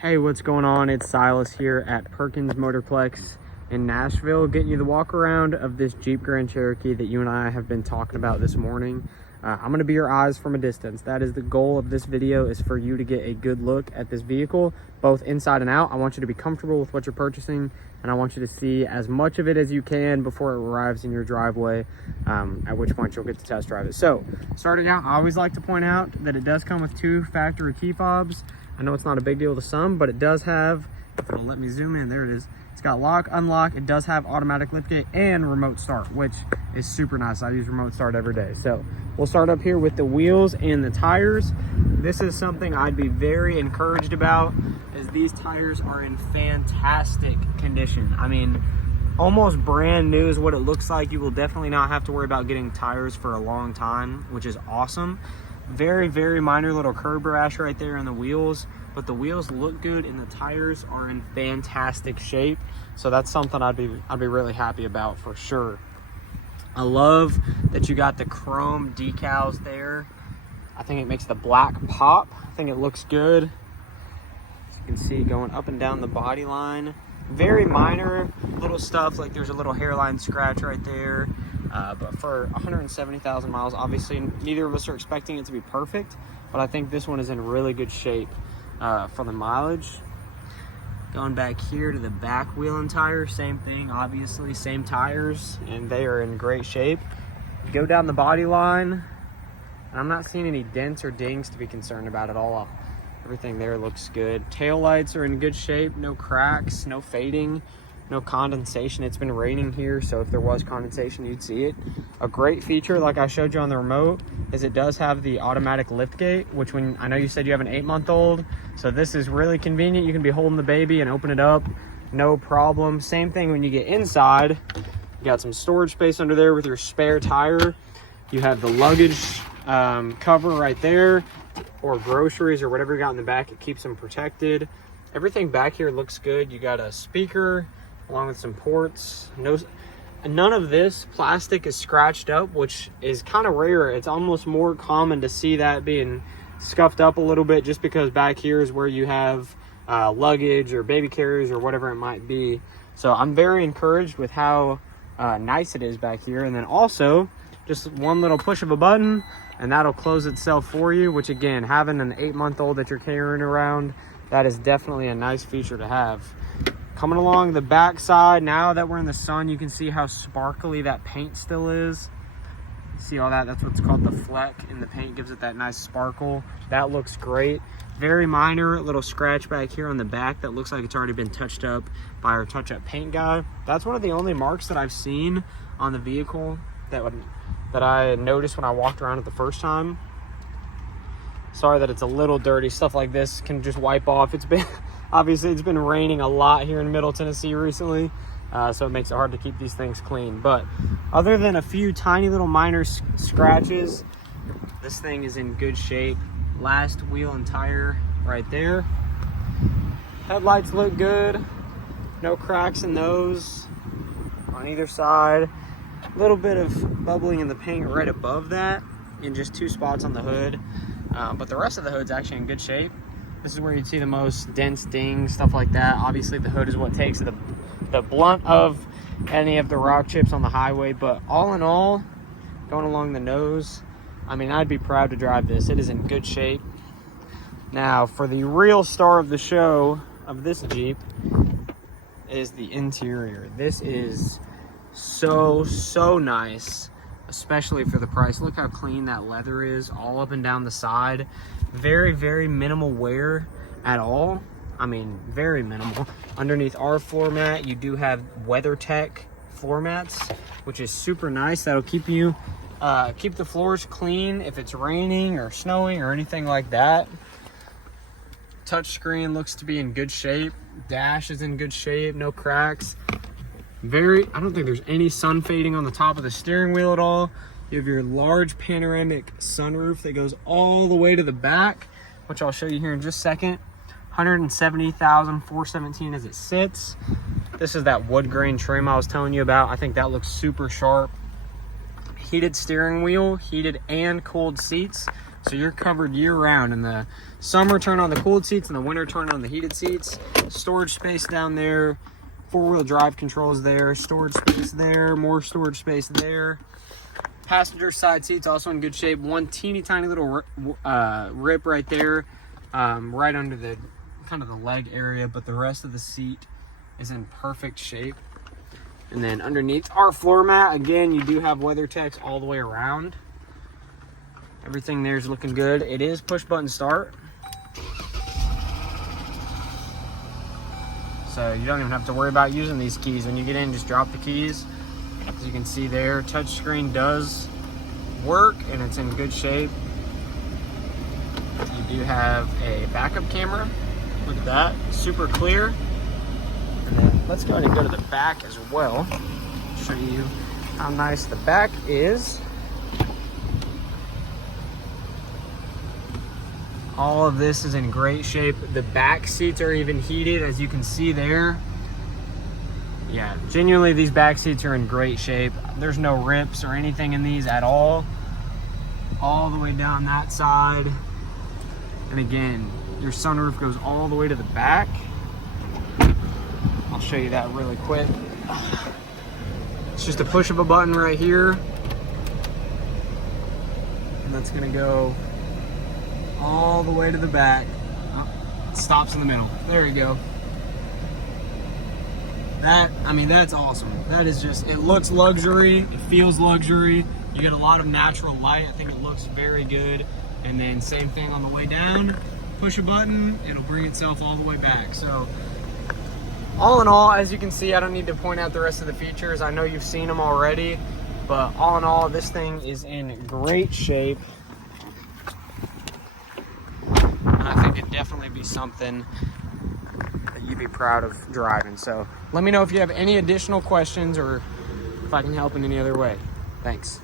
Hey, what's going on? It's Silas here at Perkins Motorplex in Nashville, getting you the walk around of this Jeep Grand Cherokee that you and I have been talking about this morning. I'm going to be your eyes from a distance. That is the goal of this video, is for you to get a good look at this vehicle, both inside and out. I want you to be comfortable with what you're purchasing, and I want you to see as much of it as you can before it arrives in your driveway, at which point you'll get to test drive it. So, starting out, I always like to point out that it does come with 2 factory key fobs. I know it's not a big deal to some, but it does have, if it'll let me zoom in, there it is. It's got lock, unlock. It does have automatic liftgate and remote start, which is super nice. I use remote start every day. So we'll start up here with the wheels and the tires. This is something I'd be very encouraged about, as these tires are in fantastic condition. I mean, almost brand new is what it looks like. You will definitely not have to worry about getting tires for a long time, which is awesome. Very, very minor little curb rash right there on the wheels, but the wheels look good and the tires are in fantastic shape. So that's something I'd be really happy about for sure. I love that you got the chrome decals there. I think it makes the black pop. I think it looks good. As you can see, going up and down the body line. Very minor little stuff, like there's a little hairline scratch right there. But for 170,000 miles, obviously neither of us are expecting it to be perfect, but I think this one is in really good shape for the mileage. Going back here to the back wheel and tire, same thing, obviously same tires, and they are in great shape. Go down the body line, and I'm not seeing any dents or dings to be concerned about at all. Everything there looks good. Tail lights are in good shape, no cracks, no fading, no condensation. It's been raining here, so if there was condensation, you'd see it. A great feature, like I showed you on the remote, is it does have the automatic lift gate, which, when I know you said you have an 8-month-old, so this is really convenient. You can be holding the baby and open it up, no problem. Same thing when you get inside. You got some storage space under there with your spare tire. You have the luggage cover right there, or groceries or whatever you got in the back. It keeps them protected. Everything back here looks good. You got a speaker along with some ports. None of this plastic is scratched up, which is kind of rare. It's almost more common to see that being scuffed up a little bit, just because back here is where you have luggage or baby carriers or whatever it might be. So I'm very encouraged with how nice it is back here. And then also, just one little push of a button and that'll close itself for you, which, again, having an 8-month-old that you're carrying around, that is definitely a nice feature to have. Coming along the back side, now that we're in the sun, you can see how sparkly that paint still is. See all that? That's what's called the fleck in the paint, gives it that nice sparkle. That looks great. Very minor little scratch back here on the back that looks like it's already been touched up by our touch-up paint guy. That's one of the only marks that I've seen on the vehicle that I noticed when I walked around it the first time. Sorry that it's a little dirty. Stuff like this can just wipe off. Obviously it's been raining a lot here in Middle Tennessee recently, so it makes it hard to keep these things clean. But other than a few tiny little minor scratches, this thing is in good shape. Last wheel and tire right there. Headlights look good. No cracks in those on either side. A little bit of bubbling in the paint right above that in just 2 spots on the hood. But the rest of the hood's actually in good shape. This is where you'd see the most dents, dings, stuff like that. Obviously the hood is what takes the blunt of any of the rock chips on the highway. But all in all, going along the nose, I mean, I'd be proud to drive this. It is in good shape. Now, for the real star of the show of this Jeep is the interior. This is so nice, especially for the price. Look how clean that leather is all up and down the side. Very, very minimal wear at all. I mean, very minimal. Underneath our floor mat, you do have WeatherTech floor mats, which is super nice. That'll keep you keep the floors clean if it's raining or snowing or anything like that. Touchscreen looks to be in good shape. Dash is in good shape, no cracks. I don't think there's any sun fading on the top of the steering wheel at all. You have your large panoramic sunroof that goes all the way to the back, which I'll show you here in just a second. 170,417 as it sits. This is that wood grain trim I was telling you about. I think that looks super sharp. Heated steering wheel, heated and cooled seats. So you're covered year round. In the summer, turn on the cooled seats. In the winter, turn on the heated seats. Storage space down there. 4-wheel drive controls there. Storage space there. More storage space there. Passenger side seats also in good shape. One teeny tiny little rip right there, right under the kind of the leg area, but the rest of the seat is in perfect shape. And then underneath our floor mat, again, you do have WeatherTechs all the way around. Everything there is looking good. It is push button start, so you don't even have to worry about using these keys. When you get in, just drop the keys. As you can see there, touchscreen does work and it's in good shape. You do have a backup camera. Look at that, super clear. And then let's go ahead and go to the back as well. Show you how nice the back is. All of this is in great shape. The back seats are even heated, as you can see there. Yeah, genuinely, these back seats are in great shape. There's no rips or anything in these at all. All the way down that side. And again, your sunroof goes all the way to the back. I'll show you that really quick. It's just a push of a button right here. And that's gonna go all the way to the back. Oh, it stops in the middle. There you go. I mean, that's awesome. That is just, it looks luxury, it feels luxury. You get a lot of natural light. I think it looks very good. And then same thing on the way down, push a button, it'll bring itself all the way back. So all in all, as you can see, I don't need to point out the rest of the features. I know you've seen them already, but all in all, this thing is in great shape. And I think it'd definitely be something that you'd be proud of driving. So let me know if you have any additional questions or if I can help in any other way. Thanks.